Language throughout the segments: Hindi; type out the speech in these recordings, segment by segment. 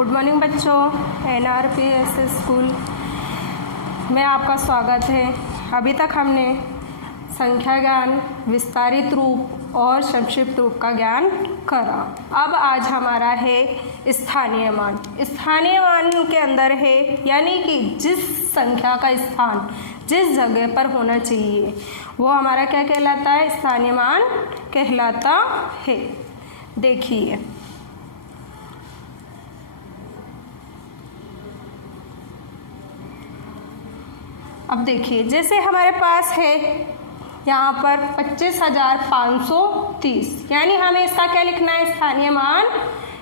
गुड मॉर्निंग बच्चों, NRPS स्कूल में आपका स्वागत है। अभी तक हमने संख्या ज्ञान, विस्तारित रूप और संक्षिप्त रूप का ज्ञान करा। अब आज हमारा है स्थानीय मान। स्थानीय मान के अंदर है यानी कि जिस संख्या का स्थान जिस जगह पर होना चाहिए वो हमारा क्या कहलाता है? स्थानीय मान कहलाता है। देखिए, अब देखिए, जैसे हमारे पास है यहाँ पर 25,530, यानी हमें इसका क्या लिखना है? स्थानीय मान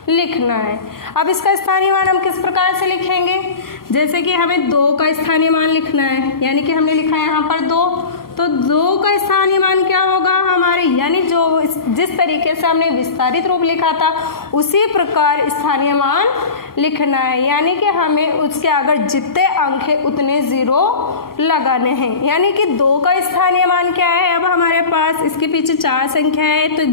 लिखना है। अब इसका स्थानीय मान हम किस प्रकार से लिखेंगे? जैसे कि हमें 2 का स्थानीय मान लिखना है, यानी कि हमने लिखा है यहाँ पर 2, तो 2 का स्थानीय मान क्या होगा हमारे, यानी जो जिस तरीके से हमने विस्तारित रूप लिखा था उसी प्रकार स्थानीय मान लिखना है। यानी कि हमें उसके अगर जितने अंक है उतने 0 लगाने हैं। यानी कि 2 का स्थानीय मान क्या है? अब हमारे पास इसके पीछे 4 संख्या है तो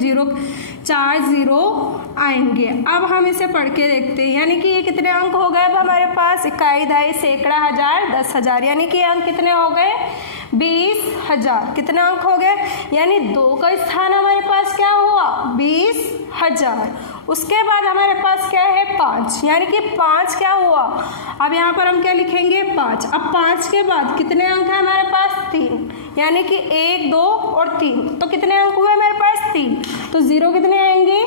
4 0 आएंगे। अब हम इसे पढ़ के देखते हैं, यानी कि ये कितने अंक हो गए? अब हमारे पास इकाई, दहाई, सैकड़ा, हजार, 10,000, यानी कि अंक कितने हो गए? 20,000। कितने अंक हो गए? यानी 2 का स्थान हमारे पास क्या हुआ? 20,000। उसके बाद हमारे पास क्या है? 5, यानी कि 5 क्या हुआ? अब यहाँ पर हम क्या लिखेंगे? 5। अब 5 के बाद कितने अंक है हमारे पास? 3, यानी कि 1 2 और 3, तो कितने अंक हुए मेरे पास? 3। तो 0 कितने आएंगे?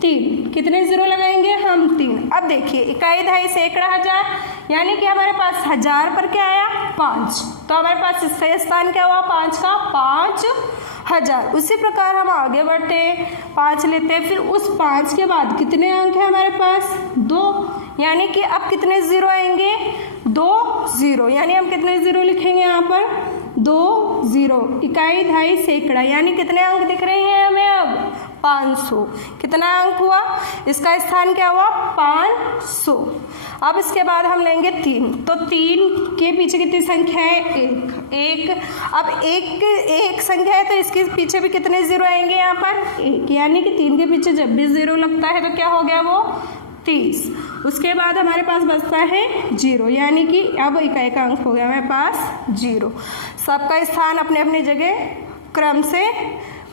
3। कितने 0 लगाएंगे हम? 3। अब देखिए, इकाई, दहाई, सैकड़ा, हजार, यानी कि हमारे पास 1000 पर क्या आया? 5। तो हमारे पास इसका स्थान क्या हुआ? 5 का 5,000। उसी प्रकार हम आगे बढ़ते हैं, 5 लेते हैं, फिर उस 5 के बाद कितने अंक है हमारे पास? 2, यानी कि अब कितने 0 आएंगे? 2 0, यानी हम कितने 0 लिखेंगे यहाँ पर? 2 0। इकाई, दहाई, सैकड़ा, यानी कितने अंक दिख रहे हैं हमें अब? 500। कितना अंक हुआ? इसका स्थान क्या हुआ? 500। अब इसके बाद हम लेंगे 3, तो 3 के पीछे कितनी संख्या है? 1। अब एक संख्या है तो इसके पीछे भी कितने 0 आएंगे यहाँ पर? 1, यानी कि 3 के पीछे जब भी 0 लगता है तो क्या हो गया वो? 30। उसके बाद हमारे पास बचता है 0, यानी कि अब इकाई का अंक हो गया हमारे पास 0। सबका स्थान अपने अपनी जगह क्रम से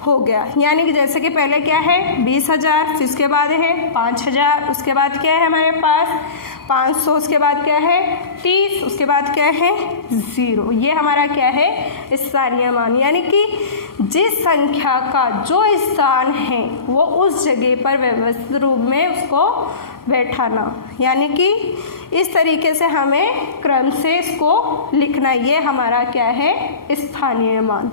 हो गया। यानी कि जैसे कि पहले क्या है? 20,000, फिर उसके बाद है 5,000, उसके बाद क्या है हमारे पास? 500, उसके बाद क्या है? 30, उसके बाद क्या है? 0। ये हमारा क्या है? स्थानीय मान। यानी कि जिस संख्या का जो स्थान है वो उस जगह पर व्यवस्थित रूप में उसको बैठाना, यानी कि इस तरीके से हमें क्रम से इसको लिखना। ये हमारा क्या है? स्थानीय मान।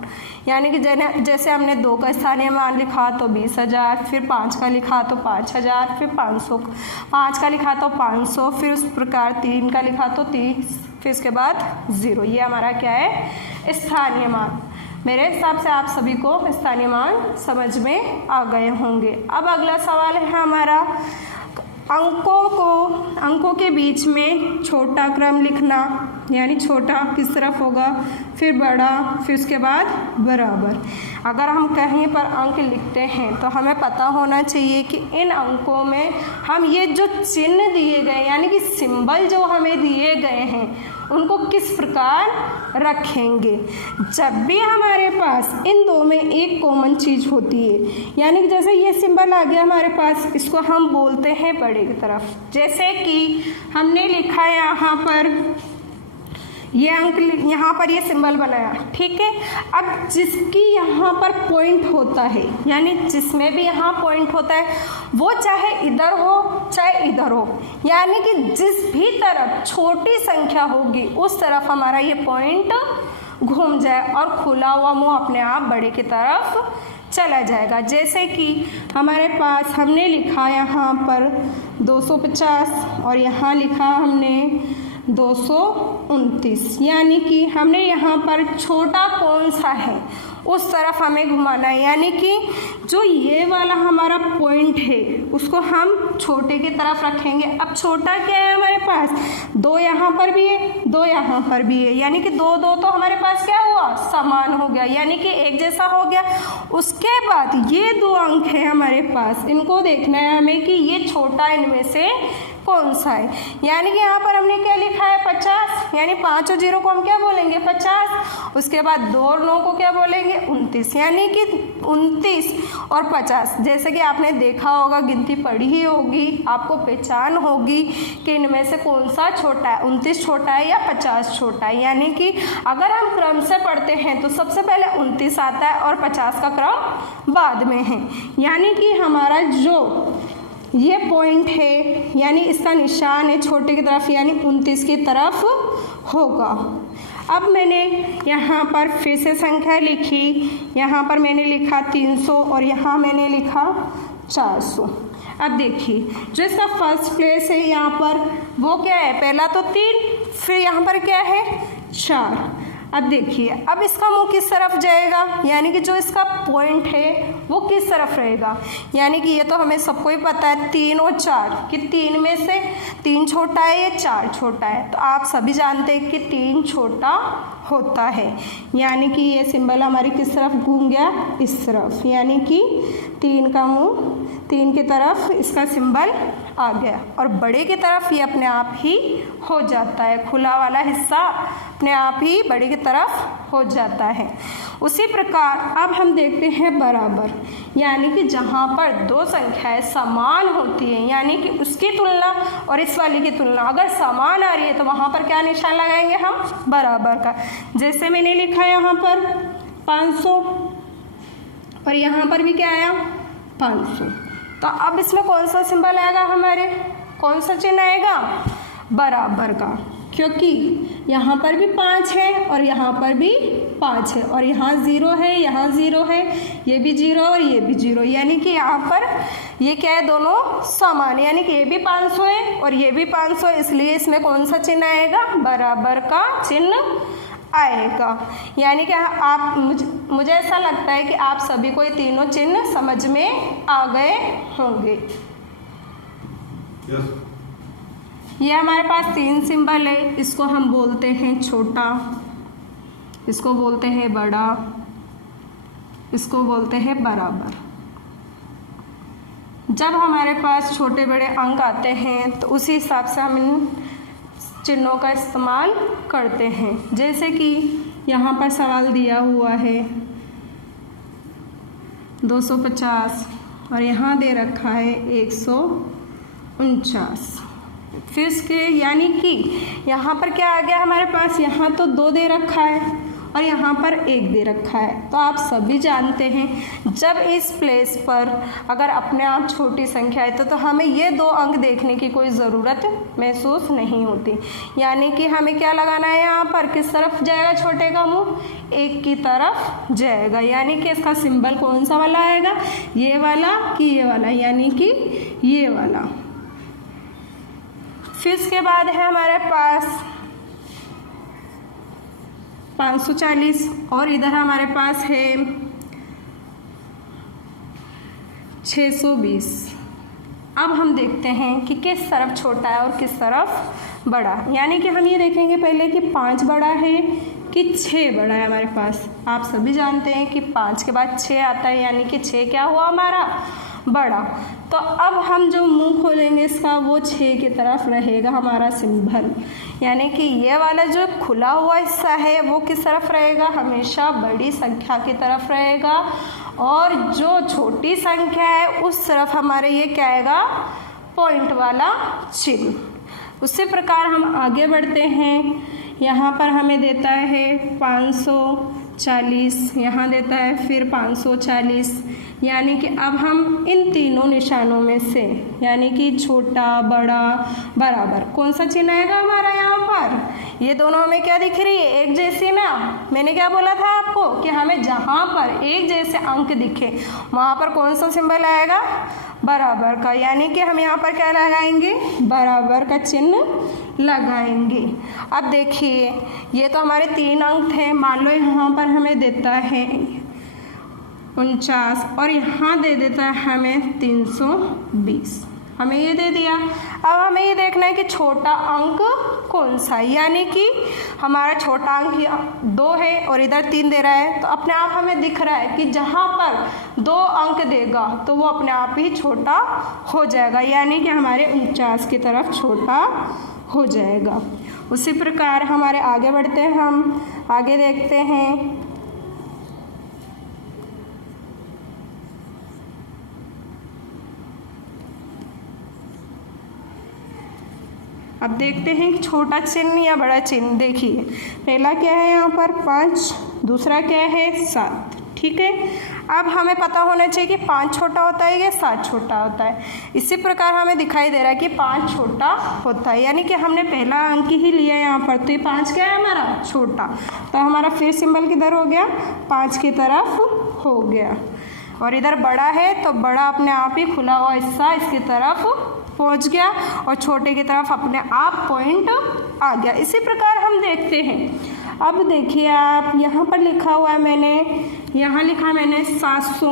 यानी कि जैसे हमने 2 का स्थानीय मान लिखा तो 20,000, फिर 5 का लिखा तो 5,000, फिर 500, 5 का लिखा तो 500, फिर उस प्रकार 3 का लिखा तो 30, फिर उसके बाद 0। ये हमारा क्या है? स्थानीय मान। मेरे हिसाब से आप सभी को स्थानीय मान समझ में आ गए होंगे। अब अगला सवाल है हमारा, अंकों के बीच में छोटा क्रम लिखना, यानी छोटा किस तरफ होगा, फिर बड़ा, फिर उसके बाद बराबर। अगर हम कहीं पर अंक लिखते हैं तो हमें पता होना चाहिए कि इन अंकों में हम ये जो चिन्ह दिए गए, यानी कि सिंबल जो हमें दिए गए हैं उनको किस प्रकार रखेंगे। जब भी हमारे पास इन 2 में एक कॉमन चीज़ होती है, यानी कि जैसे ये सिंबल आ गया हमारे पास, इसको हम बोलते हैं बड़े की तरफ। जैसे कि हमने लिखा है यहाँ पर ये अंक, यहाँ पर ये सिंबल बनाया, ठीक है। अब जिसकी यहाँ पर पॉइंट होता है, यानी जिसमें भी यहाँ पॉइंट होता है वो चाहे इधर हो चाहे इधर हो, यानी कि जिस भी तरफ छोटी संख्या होगी उस तरफ हमारा ये पॉइंट घूम जाए और खुला हुआ मुंह अपने आप बड़े की तरफ चला जाएगा। जैसे कि हमारे पास हमने लिखा यहाँ पर 250 और यहाँ लिखा हमने 229, यानी कि हमने यहाँ पर छोटा कौन सा है उस तरफ हमें घुमाना है, यानी कि जो ये वाला हमारा पॉइंट है उसको हम छोटे की तरफ रखेंगे। अब छोटा क्या है हमारे पास? 2 यहाँ पर भी है, 2 यहाँ पर भी है, यानी कि 2 2 तो हमारे पास क्या हुआ? समान हो गया, यानी कि एक जैसा हो गया। उसके बाद ये 2 अंक है हमारे पास, इनको देखना है हमें कि ये छोटा इनमें से कौन सा है। यानी कि यहाँ पर हमने क्या लिखा है 50, यानी 5 और 0 को हम क्या बोलेंगे 50। उसके बाद 2 और 9 को क्या बोलेंगे 29, यानी कि 29 और 50। जैसे कि आपने देखा होगा, गिनती पढ़ी ही होगी, आपको पहचान होगी कि इनमें से कौन सा छोटा है, 29 छोटा है या 50 छोटा है। यानी कि अगर हम क्रम से पढ़ते हैं तो सबसे पहले 29 आता है और 50 का क्रम बाद में है। यानी कि हमारा जो ये पॉइंट है, यानी इसका निशान है छोटे की तरफ, यानी 29 की तरफ होगा। अब मैंने यहाँ पर फिर से संख्या लिखी, यहाँ पर मैंने लिखा 300 और यहाँ मैंने लिखा 400। अब देखिए जो इसका फर्स्ट प्लेस है यहाँ पर वो क्या है, पहला तो 3, फिर यहाँ पर क्या है 4। अब देखिए अब इसका मुंह किस तरफ जाएगा, यानी कि जो इसका पॉइंट है वो किस तरफ रहेगा। यानी कि ये तो हमें सबको ही पता है 3 और 4 कि 3 में से 3 छोटा है या 4 छोटा है। तो आप सभी जानते हैं कि 3 छोटा होता है। यानी कि ये सिंबल हमारी किस तरफ घूम गया, इस तरफ, यानी कि 3 का मुंह 3 की तरफ इसका सिंबल आ गया और बड़े की तरफ ये अपने आप ही हो जाता है, खुला वाला हिस्सा अपने आप ही बड़े की तरफ हो जाता है। उसी प्रकार अब हम देखते हैं बराबर, यानी कि जहाँ पर 2 संख्याएं समान होती हैं, यानी कि उसकी तुलना और इस वाली की तुलना अगर समान आ रही है तो वहाँ पर क्या निशान लगाएंगे हम, बराबर का। जैसे मैंने लिखा यहाँ पर 500 और यहाँ पर भी क्या आया 500, तो अब इसमें कौन सा सिंबल आएगा, हमारे कौन सा चिन्ह आएगा, बराबर का, क्योंकि यहाँ पर भी 5 है और यहाँ पर भी 5 है और यहाँ 0 है, यहाँ 0 है, ये भी 0 और ये भी 0, यानी कि यहाँ पर ये क्या है, दोनों समान, यानी कि ये भी 500 है और ये भी 500 है, इसलिए इसमें कौन सा चिन्ह आएगा, बराबर का चिन्ह आएगा। यानी कि आप मुझे ऐसा लगता है कि आप सभी को ये तीनों चिन्ह समझ में आ गए होंगे। yes. ये हमारे पास 3 सिंबल है, इसको हम बोलते हैं छोटा, इसको बोलते हैं बड़ा, इसको बोलते हैं बराबर। जब हमारे पास छोटे बड़े अंक आते हैं तो उसी हिसाब से हम इन चिन्हों का इस्तेमाल करते हैं। जैसे कि यहाँ पर सवाल दिया हुआ है 250 और यहाँ दे रखा है 149। फिर इसके यानी कि यहाँ पर क्या आ गया हमारे पास, यहाँ तो 2 दे रखा है और यहाँ पर 1 दे रखा है। तो आप सभी जानते हैं जब इस प्लेस पर अगर अपने आप छोटी संख्या है तो हमें ये 2 अंक देखने की कोई ज़रूरत महसूस नहीं होती। यानी कि हमें क्या लगाना है, यहाँ पर किस तरफ जाएगा छोटे का मुंह, 1 की तरफ जाएगा। यानी कि इसका सिंबल कौन सा वाला आएगा, ये वाला कि ये वाला, यानी कि ये वाला। फिर इसके बाद है हमारे पास 540 और इधर हमारे पास है 620। अब हम देखते हैं कि किस तरफ छोटा है और किस तरफ बड़ा। यानी कि हम ये देखेंगे पहले कि 5 बड़ा है कि 6 बड़ा है हमारे पास। आप सभी जानते हैं कि 5 के बाद 6 आता है, यानी कि 6 क्या हुआ हमारा, बड़ा। तो अब हम जो मुंह खोलेंगे इसका वो 6 की तरफ रहेगा हमारा सिंबल। यानी कि ये वाला जो खुला हुआ हिस्सा है वो किस तरफ रहेगा, हमेशा बड़ी संख्या की तरफ रहेगा, और जो छोटी संख्या है उस तरफ हमारे ये क्या आएगा, पॉइंट वाला चिन्ह। उसी प्रकार हम आगे बढ़ते हैं। यहाँ पर हमें देता है 540, यहाँ देता है फिर 540। यानी कि अब हम इन तीनों निशानों में से, यानी कि छोटा बड़ा बराबर, कौन सा चिन्ह आएगा हमारा यहाँ पर, ये दोनों हमें क्या दिख रही है, एक जैसी ना। मैंने क्या बोला था आपको कि हमें जहाँ पर एक जैसे अंक दिखे वहाँ पर कौन सा सिंबल आएगा, बराबर का। यानी कि हम यहाँ पर क्या लगाएंगे, बराबर का चिन्ह लगाएंगे। अब देखिए ये तो हमारे 3 अंक थे, मान लो यहाँ पर हमें देता है 49 और यहाँ दे देता है हमें 320। हमें ये दे दिया। अब हमें ये देखना है कि छोटा अंक कौन सा है, यानी कि हमारा छोटा अंक 2 है और इधर 3 दे रहा है, तो अपने आप हमें दिख रहा है कि जहाँ पर 2 अंक देगा तो वो अपने आप ही छोटा हो जाएगा, यानी कि हमारे 49 की तरफ छोटा हो जाएगा। उसी प्रकार हमारे आगे बढ़ते हैं, हम आगे देखते हैं। अब देखते हैं कि छोटा चिन्ह या बड़ा चिन्ह। देखिए पहला क्या है यहाँ पर 5, दूसरा क्या है 7, ठीक है। अब हमें पता होना चाहिए कि 5 छोटा होता है या 7 छोटा होता है। इसी प्रकार हमें दिखाई दे रहा है कि 5 छोटा होता है, यानी कि हमने पहला अंक ही लिया यहाँ पर, तो ये 5 क्या है हमारा छोटा, तो हमारा फिर सिंबल किधर हो गया 5 की तरफ हो गया। और इधर बड़ा है तो बड़ा अपने आप ही खुला हुआ हिस्सा इसकी तरफ पहुंच गया और छोटे की तरफ अपने आप पॉइंट आ गया। इसी प्रकार हम देखते हैं। अब देखिए आप यहाँ पर लिखा हुआ है मैंने, यहाँ लिखा मैंने 700,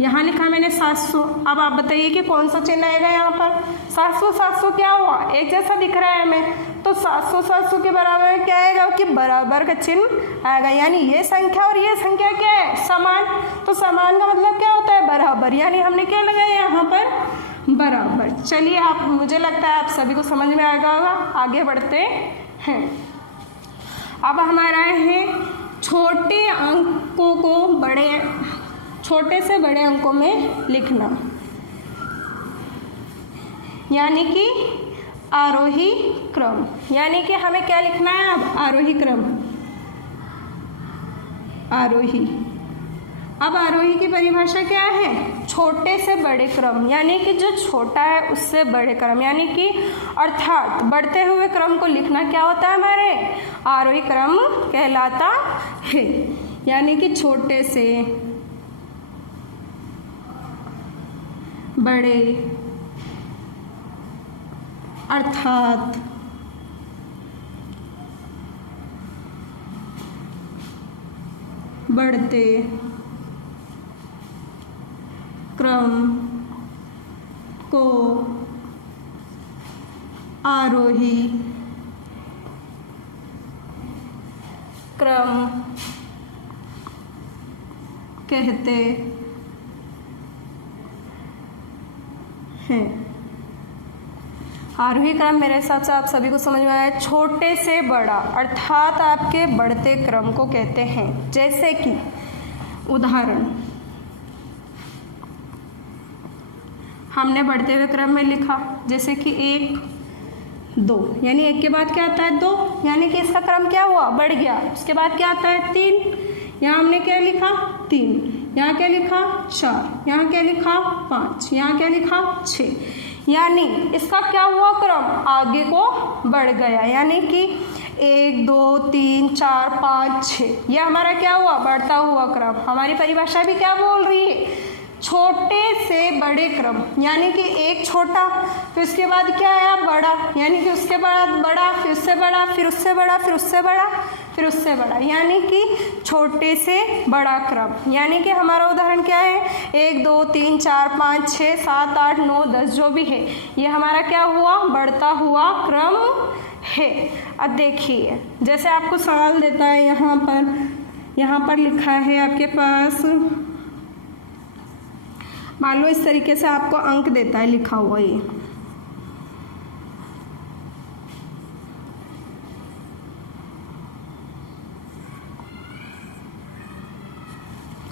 यहाँ लिखा मैंने 700। अब आप बताइए कि कौन सा चिन्ह आएगा यहाँ पर। 700 700 क्या हुआ, एक जैसा दिख रहा है हमें, तो 700 700 के बराबर क्या आएगा कि बराबर का चिन्ह आएगा, यानी ये संख्या और ये संख्या क्या है समान। तो समान का मतलब क्या होता है बराबर, यानी हमने क्या लगाया यहाँ पर बराबर। चलिए आप, मुझे लगता है आप सभी को समझ में आ गया होगा। आगे बढ़ते हैं। अब हमारा है छोटे अंकों को छोटे से बड़े अंकों में लिखना, यानी कि आरोही क्रम। यानी कि हमें क्या लिखना है अब आरोही क्रम, आरोही। अब आरोही की परिभाषा क्या है, छोटे से बड़े क्रम, यानी कि जो छोटा है उससे बड़े क्रम, यानी कि अर्थात बढ़ते हुए क्रम को लिखना क्या होता है हमारे आरोही क्रम कहलाता है। यानी कि छोटे से बड़े अर्थात बढ़ते क्रम को आरोही क्रम कहते हैं। आरोही क्रम मेरे हिसाब से आप सभी को समझ में आया। छोटे से बड़ा अर्थात आपके बढ़ते क्रम को कहते हैं। जैसे कि उदाहरण हमने बढ़ते हुए क्रम में लिखा, जैसे कि 1 2, यानी 1 के बाद क्या आता है 2, यानी कि इसका क्रम क्या हुआ बढ़ गया। उसके बाद क्या आता है 3, यहाँ हमने क्या लिखा 3, यहाँ क्या लिखा 4, यहाँ क्या लिखा 5, यहाँ क्या लिखा 6, यानी इसका क्या हुआ क्रम आगे को बढ़ गया। यानी कि 1 2 3 4 5 6, यह हमारा क्या हुआ बढ़ता हुआ क्रम। हमारी परिभाषा भी क्या बोल रही है, छोटे से बड़े क्रम, यानी कि एक छोटा फिर उसके बाद क्या आया बड़ा, यानी कि उसके बाद बड़ा फिर उससे बड़ा फिर उससे बड़ा फिर उससे बड़ा फिर उससे बड़ा, यानी कि छोटे से बड़ा क्रम। यानी कि हमारा उदाहरण क्या है 1 2 3 4 5 6 7 8 9 10 जो भी है ये हमारा क्या हुआ बढ़ता हुआ क्रम है। अब देखिए जैसे आपको सवाल देता है, यहाँ पर लिखा है आपके पास, मान लो इस तरीके से आपको अंक देता है लिखा हुआ ये,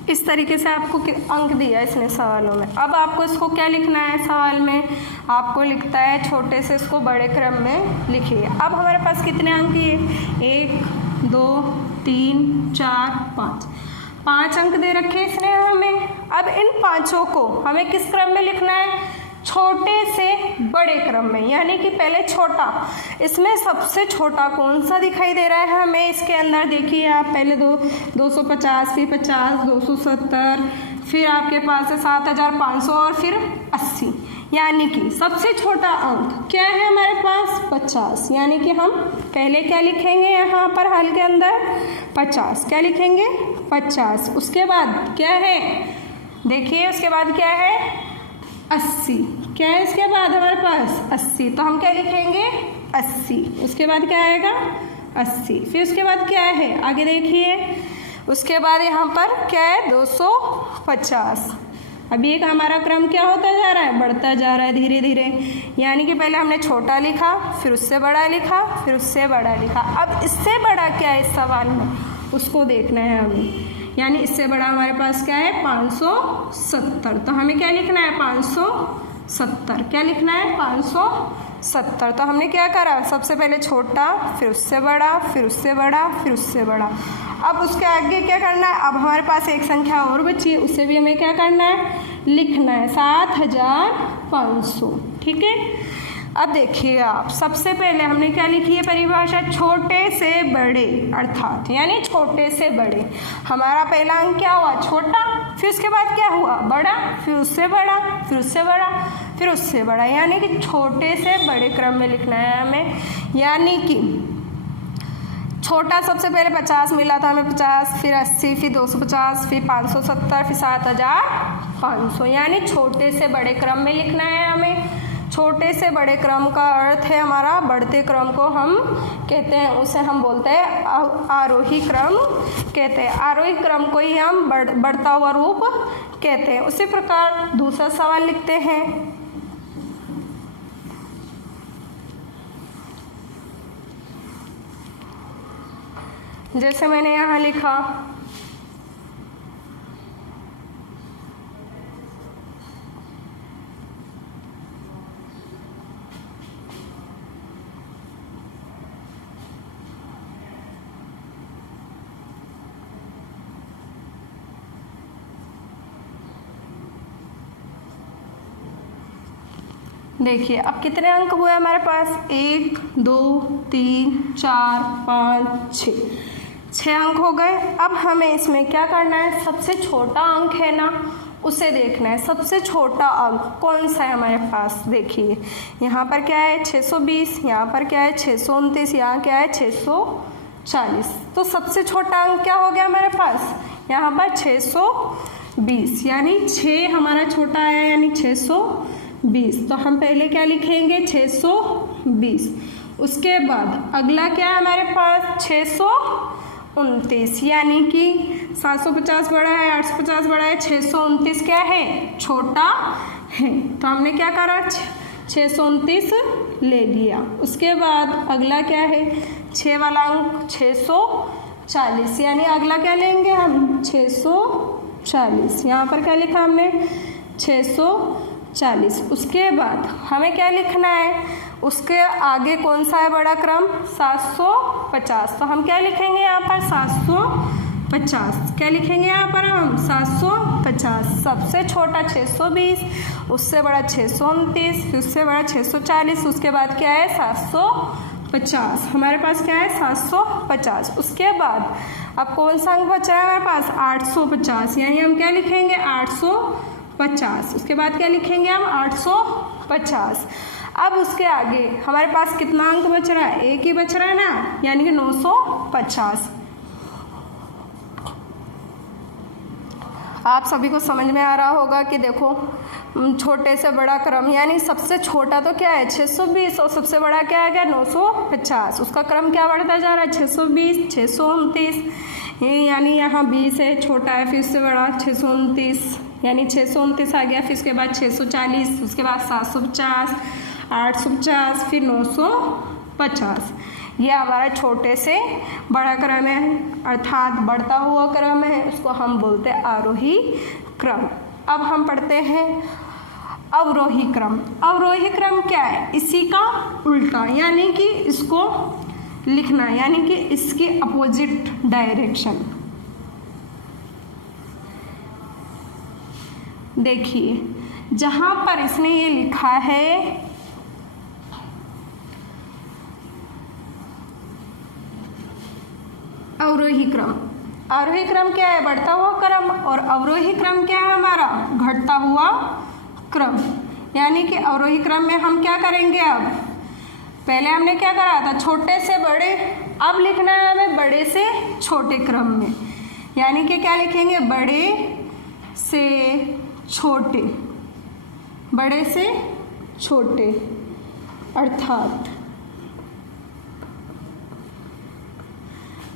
इस तरीके से आपको अंक दिया इसने सवालों में। अब आपको इसको क्या लिखना है, सवाल में आपको लिखता है छोटे से इसको बड़े क्रम में लिखिए। अब हमारे पास कितने अंक है 1 2 3 4 5, 5 अंक दे रखे इसने हमें। अब इन पांचों को हमें किस क्रम में लिखना है, छोटे से बड़े क्रम में, यानी कि पहले छोटा, इसमें सबसे छोटा कौन सा दिखाई दे रहा है हमें इसके अंदर। देखिए आप पहले 250 फिर 50 270 फिर आपके पास है 7500 और फिर 80, यानी कि सबसे छोटा अंक क्या है हमारे पास 50, यानी कि हम पहले क्या लिखेंगे यहाँ पर हल के अंदर 50, क्या लिखेंगे 50। उसके बाद क्या है देखिए उसके बाद क्या है 80। क्या है इसके बाद हमारे पास 80, तो हम क्या लिखेंगे 80। उसके बाद क्या आएगा 80। फिर उसके बाद क्या है आगे देखिए, उसके बाद यहाँ पर क्या है 250। अभी एक हमारा क्रम क्या होता जा रहा है, बढ़ता जा रहा है धीरे धीरे। यानी कि पहले हमने छोटा लिखा, फिर उससे बड़ा लिखा, फिर उससे बड़ा लिखा। अब इससे बड़ा क्या है इस सवाल में, उसको देखना है हमें। यानी इससे बड़ा हमारे पास क्या है 570। तो हमें क्या लिखना है 570। क्या लिखना है 570। तो हमने क्या करा, सबसे पहले छोटा, फिर उससे बड़ा, फिर उससे बड़ा, फिर उससे बड़ा। अब उसके आगे क्या करना है, अब हमारे पास एक संख्या और बची है, उससे भी हमें क्या करना है, लिखना है 7500। ठीक है। अब देखिए आप, सबसे पहले हमने क्या लिखी है परिभाषा, छोटे से बड़े, अर्थात यानी छोटे से बड़े। हमारा पहला अंक क्या हुआ छोटा, फिर उसके बाद क्या हुआ बड़ा, फिर उससे बड़ा, फिर उससे बड़ा, फिर उससे बड़ा। यानी कि छोटे से बड़े क्रम में लिखना है हमें। यानी कि छोटा सबसे पहले 50 मिला था हमें 50, फिर 80, फिर 250, फिर 570, फिर 7500। यानी छोटे से बड़े क्रम में लिखना है हमें। छोटे से बड़े क्रम का अर्थ है हमारा बढ़ते क्रम को हम कहते हैं, उसे हम बोलते हैं आरोही क्रम कहते हैं। आरोही क्रम को ही हम बढ़ता हुआ रूप कहते हैं। उसी प्रकार दूसरा सवाल लिखते हैं। जैसे मैंने यहाँ लिखा, देखिए अब कितने अंक हुए हमारे पास, 1 2 3 4 5 6 अंक हो गए। अब हमें इसमें क्या करना है, सबसे छोटा अंक है ना उसे देखना है। सबसे छोटा अंक कौन सा है हमारे पास, देखिए यहाँ पर क्या है 620, यहाँ पर क्या है 629, यहाँ क्या है 640। तो सबसे छोटा अंक क्या हो गया हमारे पास, यहाँ पर 620। यानी 6 हमारा छोटा है, यानी 620। तो हम पहले क्या लिखेंगे 620। उसके बाद अगला क्या है हमारे पास 629, यानी कि 750 बड़ा है, 850 बड़ा है, 629 क्या है छोटा है। तो हमने क्या करा 629 ले लिया। उसके बाद अगला क्या है 6 वाला अंक 640, यानी अगला क्या लेंगे हम 640। यहाँ पर क्या लिखा हमने 640। उसके बाद हमें क्या लिखना है, उसके आगे कौन सा है बड़ा क्रम 750। तो हम क्या लिखेंगे यहाँ पर 750। क्या लिखेंगे यहाँ पर हम 750। सबसे छोटा 620, उससे बड़ा 629, फिर उससे बड़ा 640, उसके बाद क्या है 750। हमारे पास क्या है 750। उसके बाद अब कौन सा अंक बच रहा है हमारे पास 850, यानी हम क्या लिखेंगे 850। उसके बाद क्या लिखेंगे हम 850। अब उसके आगे हमारे पास कितना अंक बच रहा है, एक ही बच रहा है ना, यानी कि 950। आप सभी को समझ में आ रहा होगा कि देखो छोटे से बड़ा क्रम, यानी सबसे छोटा तो क्या है 620 और सबसे बड़ा क्या आ गया 950। उसका क्रम क्या बढ़ता जा रहा है 620, 629, यानी यहाँ 20 है छोटा है, फिर उससे बड़ा 629, यानी 629 आ गया। फिर उसके बाद 640, उसके बाद 750, 850, फिर 950। यह हमारा छोटे से बड़ा क्रम है, अर्थात बढ़ता हुआ क्रम है, उसको हम बोलते हैं आरोही क्रम। अब हम पढ़ते हैं अवरोही क्रम। अवरोही क्रम क्या है, इसी का उल्टा, यानी कि इसको लिखना, यानी कि इसकी अपोजिट डायरेक्शन। देखिए जहां पर इसने ये लिखा है अवरोही क्रम। आरोही क्रम क्या है बढ़ता हुआ क्रम, और अवरोही क्रम क्या है हमारा घटता हुआ क्रम। यानी कि अवरोही क्रम में हम क्या करेंगे, अब पहले हमने क्या करा था छोटे से बड़े, अब लिखना है हमें बड़े से छोटे क्रम में। यानी कि क्या लिखेंगे बड़े से छोटे, बड़े से छोटे अर्थात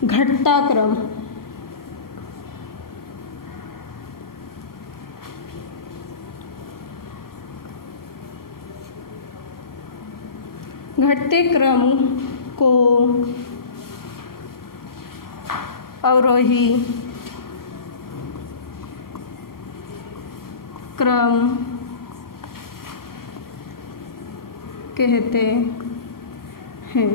घटता क्रम। घटते क्रम को अवरोही क्रम कहते हैं।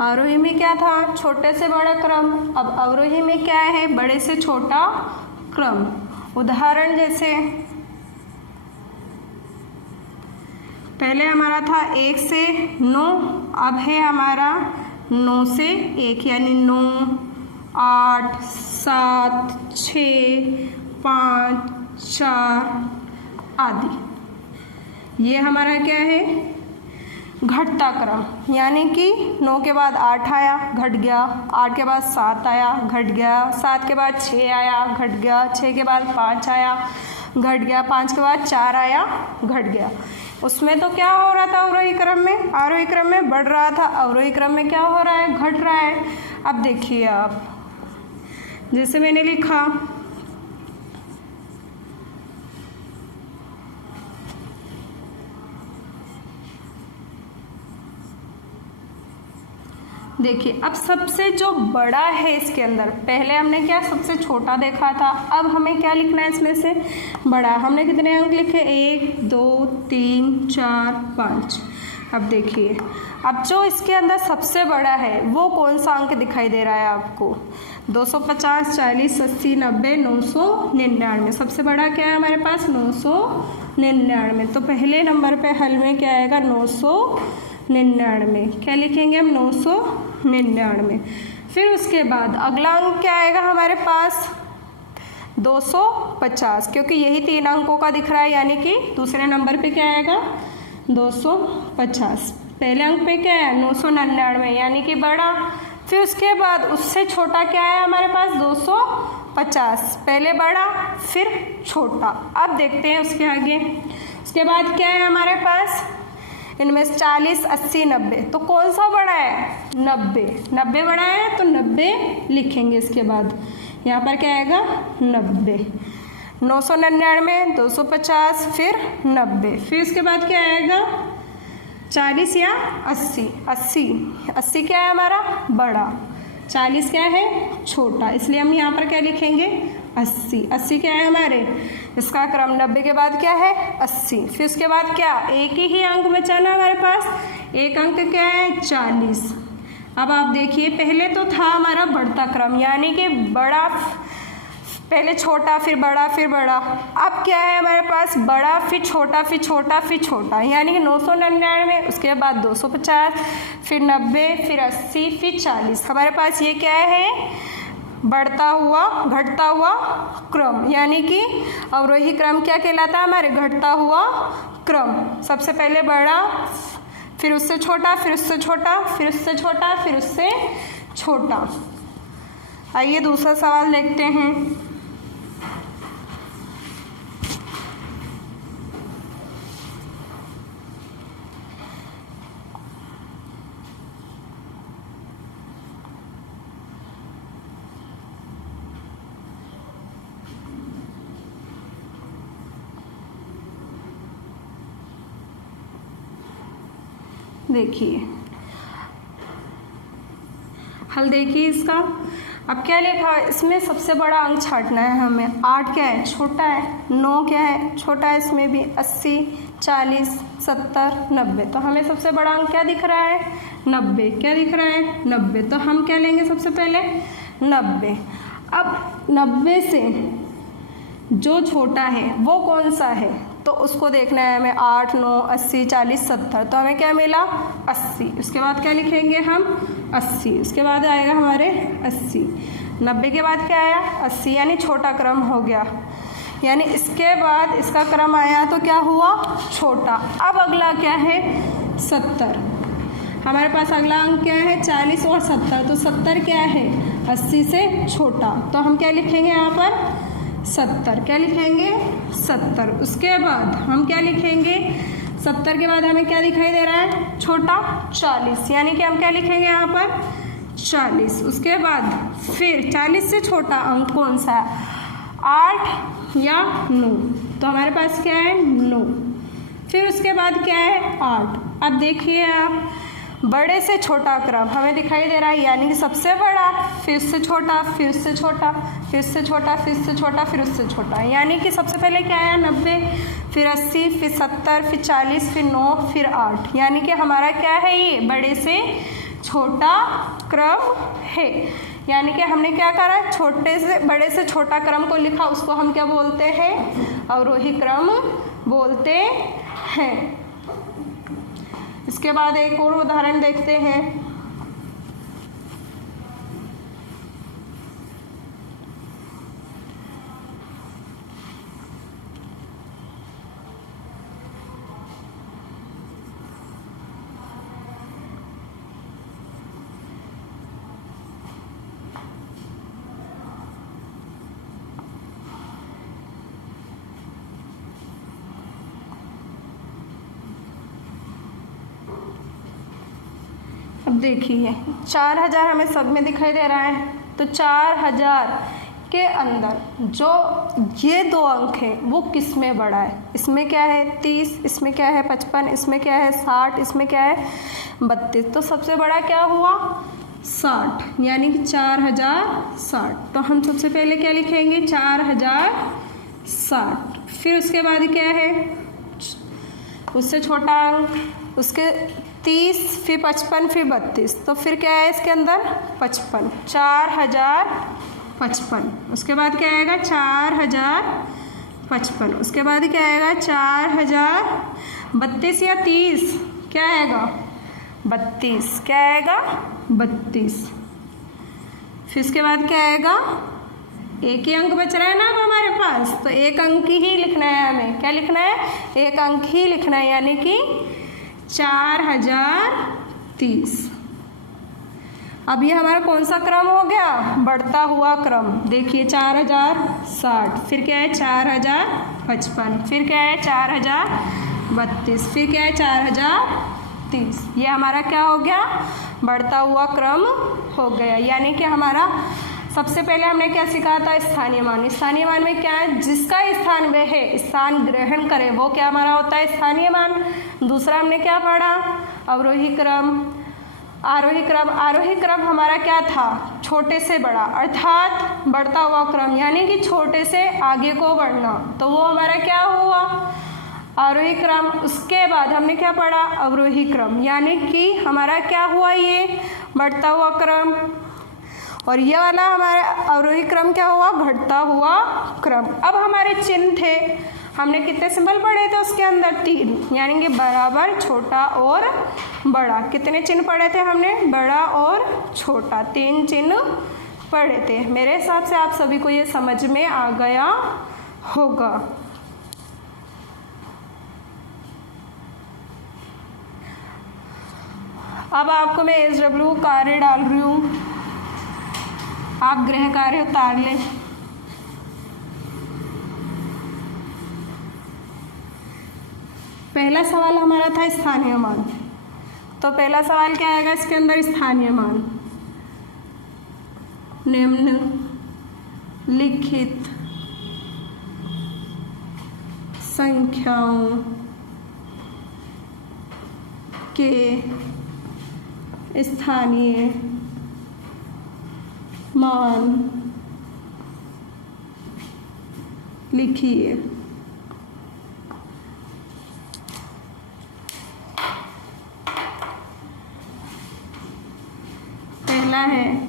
आरोही में क्या था? छोटे से बड़ा क्रम। अब अवरोही में क्या है? बड़े से छोटा क्रम। उदाहरण जैसे पहले हमारा था 1 से 9, अब है हमारा 9 से 1, यानी 9, 8, 7, 6, 5, 4 आदि। ये हमारा क्या है? घटता क्रम, यानी कि 9 के बाद 8 आया, घट गया, 8 के बाद 7 आया, घट गया, 7 के बाद 6 आया, घट गया, 6 के बाद 5 आया, घट गया, 5 के बाद 4 आया, घट गया। उसमें तो क्या हो रहा था अवरोही क्रम में? आरोही क्रम में बढ़ रहा था, अवरोही क्रम में क्या हो रहा है? घट रहा है। अब देखिए आप, जैसे मैंने लिखा देखिए, अब सबसे जो बड़ा है इसके अंदर, पहले हमने क्या सबसे छोटा देखा था, अब हमें क्या लिखना है इसमें से? बड़ा। हमने कितने अंक लिखे? 1, 2, 3, 4, 5। अब देखिए, अब जो इसके अंदर सबसे बड़ा है वो कौन सा अंक दिखाई दे रहा है आपको? 250, 40, 80, 90, 999। सबसे बड़ा क्या है हमारे पास? 999। तो पहले नंबर पे हल में क्या आएगा? 999। क्या लिखेंगे हम? 999। फिर उसके बाद अगला अंक क्या आएगा हमारे पास? 250, क्योंकि यही 3 अंकों का दिख रहा है, यानी कि दूसरे नंबर पे क्या आएगा? 250। पहले अंक पे क्या है? 999, यानी कि बड़ा। फिर उसके बाद उससे छोटा क्या है हमारे पास? 250। पहले बड़ा, फिर छोटा। अब देखते हैं उसके आगे। उसके बाद क्या है हमारे पास? इनमें 40, 80, 90। तो कौन सा बड़ा है? 90। 90 बड़ा है तो 90 लिखेंगे। इसके बाद यहाँ पर क्या आएगा? 90। 999, 250, फिर 90। फिर उसके बाद क्या आएगा? 40 या 80। 80 क्या है हमारा? बड़ा। 40 क्या है? छोटा। इसलिए हम यहाँ पर क्या लिखेंगे? 80। 80 क्या है हमारे? इसका क्रम 90 के बाद क्या है? 80। फिर उसके बाद क्या? एक ही अंक बचा ना हमारे पास। एक अंक क्या है? 40। अब आप देखिए, पहले तो था हमारा बढ़ता क्रम, यानी कि बड़ा, पहले छोटा, फिर बड़ा, फिर बड़ा। अब क्या है हमारे पास? बड़ा, फिर छोटा, फिर छोटा, फिर छोटा, यानी कि 999, उसके बाद 250, फिर 90, फिर 80, फिर 40। हमारे पास ये क्या है? बढ़ता हुआ, घटता हुआ क्रम, यानी कि अवरोही क्रम क्या कहलाता है हमारे? घटता हुआ क्रम। सबसे पहले बड़ा, फिर उससे छोटा, फिर उससे छोटा, फिर उससे छोटा, फिर उससे छोटा। आइए दूसरा सवाल देखते हैं। देखिए हल देखिए इसका। अब क्या लिखा है इसमें? सबसे बड़ा अंक छांटना है हमें। 8 क्या है? छोटा है। 9 क्या है? छोटा है। इसमें भी 80, 40, 70, 90। तो हमें सबसे बड़ा अंक क्या दिख रहा है? 90। क्या दिख रहा है? 90। तो हम क्या लेंगे सबसे पहले? 90। अब 90 से जो छोटा है वो कौन सा है? तो उसको देखना है हमें। 8, 9, 80, 40, 70। तो हमें क्या मिला? 80। उसके बाद क्या लिखेंगे हम? 80। उसके बाद आएगा हमारे 80। 90 के बाद क्या आया? 80, यानी छोटा क्रम हो गया। यानी इसके बाद इसका क्रम आया तो क्या हुआ? छोटा। अब अगला क्या है? 70। हमारे पास अगला अंक क्या है? 40 और 70। तो 70 क्या है? 80 से छोटा। तो हम क्या लिखेंगे यहाँ पर? 70, क्या लिखेंगे 70। उसके बाद हम क्या लिखेंगे, 70 के बाद हमें क्या दिखाई दे रहा है, छोटा 40, यानी कि हम क्या लिखेंगे यहाँ पर 40। उसके बाद फिर 40 से छोटा अंक कौन सा है, 8 या 9, तो हमारे पास क्या है 9। फिर उसके बाद क्या है 8। अब देखिए आप, बड़े से छोटा क्रम हमें दिखाई दे रहा है, यानी कि सबसे बड़ा, फिर उससे छोटा, फिर उससे छोटा, फिर उससे छोटा, फिर उससे छोटा, फिर उससे छोटा, यानी कि सबसे पहले क्या आया 90, फिर 80, फिर 70, फिर 40, फिर 9, फिर 8, यानी कि हमारा क्या है, ये बड़े से छोटा क्रम है। यानी कि हमने क्या करा, छोटे से बड़े से छोटा क्रम को लिखा, उसको हम क्या बोलते हैं, अवरोही क्रम बोलते हैं। इसके बाद एक और उदाहरण देखते हैं। अब देखिए 4000 हमें सब में दिखाई दे रहा है, तो 4000 के अंदर जो ये 2 अंक हैं वो किस में बड़ा है, इसमें क्या है 30, इसमें क्या है 55, इसमें क्या है 60, इसमें क्या है 32, तो सबसे बड़ा क्या हुआ 60, यानी कि 4060। तो हम सबसे पहले क्या लिखेंगे 4060। फिर उसके बाद क्या है, उससे छोटा अंक, उसके 30, फिर 55, फिर 32, तो फिर क्या है इसके अंदर 55, 4055। उसके बाद क्या आएगा 4055। उसके बाद क्या आएगा 4032 या 30, क्या आएगा 32, क्या आएगा 32। फिर उसके बाद क्या आएगा, एक ही अंक बच रहा है ना अब हमारे पास, तो एक अंक ही लिखना है हमें, क्या लिखना है, एक अंक ही लिखना है, यानी कि 4030। अब ये हमारा कौन सा क्रम हो गया, बढ़ता हुआ क्रम। देखिए 4060, फिर क्या है 4055, फिर क्या है 4032, फिर क्या है 4030। ये हमारा क्या हो गया, बढ़ता हुआ क्रम हो गया। यानी कि हमारा सबसे पहले हमने क्या सीखा था, स्थानीय मान। स्थानीय मान में क्या है, जिसका स्थान वह है स्थान ग्रहण करे वो क्या हमारा होता है स्थानीय मान। दूसरा हमने क्या पढ़ा, अवरोही क्रम, आरोही क्रम। आरोही क्रम हमारा क्या था, छोटे से बड़ा, अर्थात बढ़ता हुआ क्रम, यानी कि छोटे से आगे को बढ़ना, तो वो हमारा क्या हुआ आरोही क्रम। उसके बाद हमने क्या पढ़ा, अवरोही क्रम, यानी कि हमारा क्या हुआ, ये बढ़ता हुआ क्रम। और ये वाला हमारा अवरोही क्रम क्या हुआ, घटता हुआ क्रम। अब हमारे चिन्ह थे, हमने कितने सिंबल पढ़े थे उसके अंदर, 3, यानी कि बराबर, छोटा और बड़ा। कितने चिन्ह पढ़े थे हमने, बड़ा और छोटा, 3 चिन्ह पढ़े थे। मेरे हिसाब से आप सभी को ये समझ में आ गया होगा। अब आपको मैं SW कार्य डाल रही हूँ, आप गृह कार्य उतार लें। पहला सवाल हमारा था स्थानीय मान, तो पहला सवाल क्या आएगा इसके अंदर, स्थानीय मान। निम्न लिखित संख्याओं के स्थानीय मान लिखिए। पहला है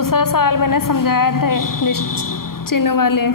दूसरा सवाल मैंने समझाया था निश्चित चिन्ह वाले।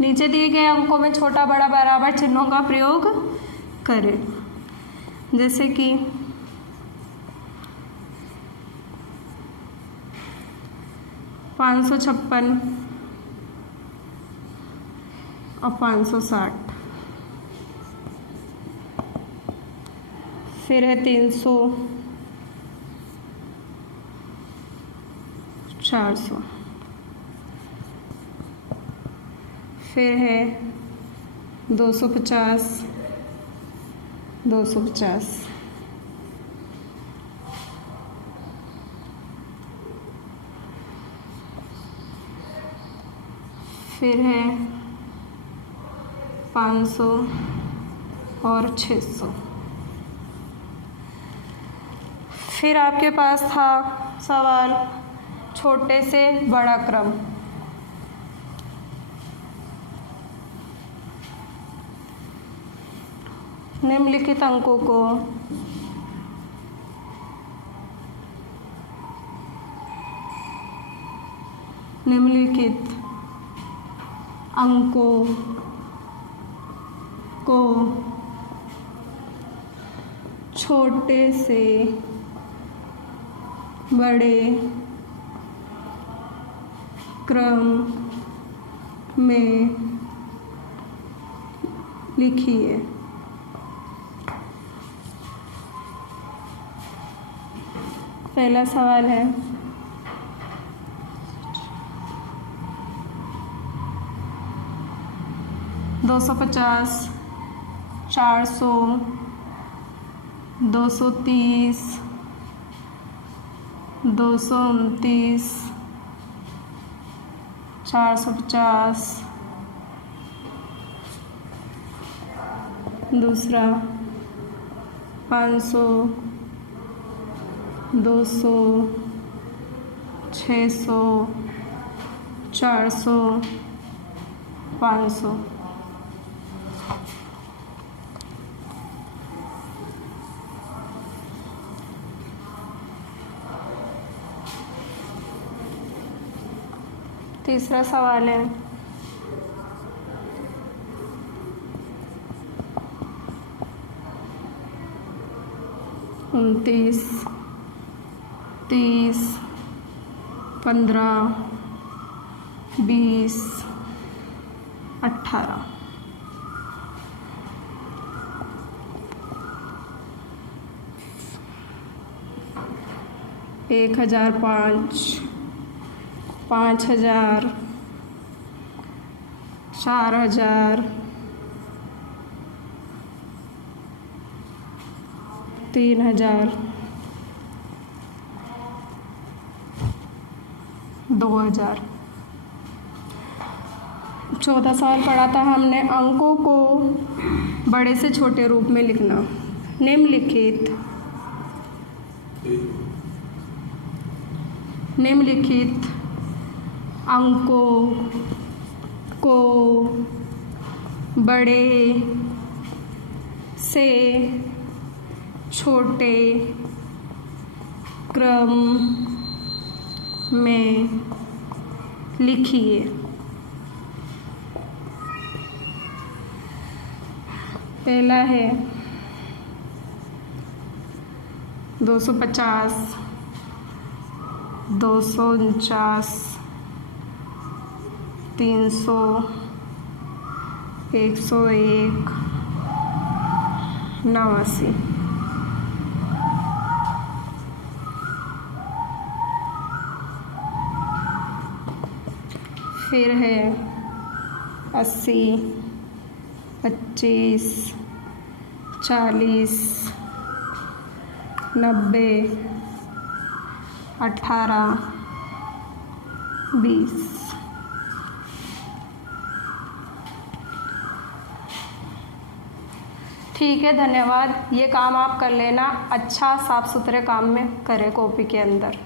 नीचे दिए गए अंकों में छोटा बड़ा बराबर चिन्हों का प्रयोग करें। जैसे कि 556 और 560, फिर है 300, 400, फिर है 250, 250, फिर है 500 और 600। फिर आपके पास था सवाल छोटे से बड़ा क्रम। निम्नलिखित अंकों को छोटे से बड़े क्रम में लिखिए। पहला सवाल है 250, 400, 230, 229, 450। दूसरा 500, 200, 600, 400, 500। तीसरा सवाल है 29, 30, 15, 20, 18। एक 1005, 5000, 4000, 3000, 2000। 14 सवाल पढ़ा था हमने अंकों को बड़े से छोटे रूप में लिखना। निम्नलिखित अंकों को बड़े से छोटे क्रम में लिखिए। पहला है 250, 249, 300, 101, 89। फिर है 80, 25, 40, 90, 18, 20। ठीक है, धन्यवाद। ये काम आप कर लेना, अच्छा साफ सुथरे काम में करें कॉपी के अंदर।